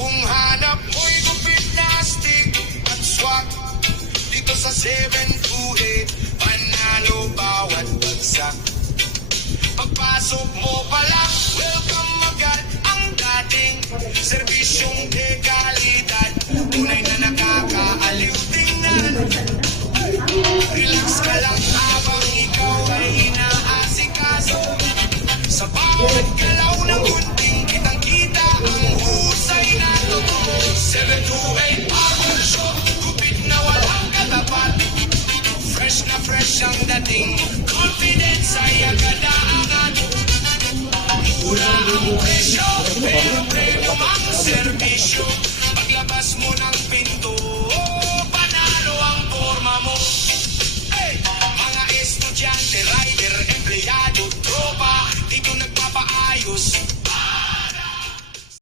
Kung hanap mo'y gupit na astig at swak, dito sa 728, panalo bawat bagsak. Pagpasok mo palang, welcome agad ang dating serbisyong de kalidad. Tunay na nakakaaliw tingnan. Relax ka lang habang ikaw ay inaasikaso. Sa bawat galaw ng gunting, kitang-kita ang husay na totoo. 728 bagong show, gupit na walang katapat. Fresh na fresh ang dating, confidence ay agad-aangat. Mura ang presyo, pero premium ang serbisyo.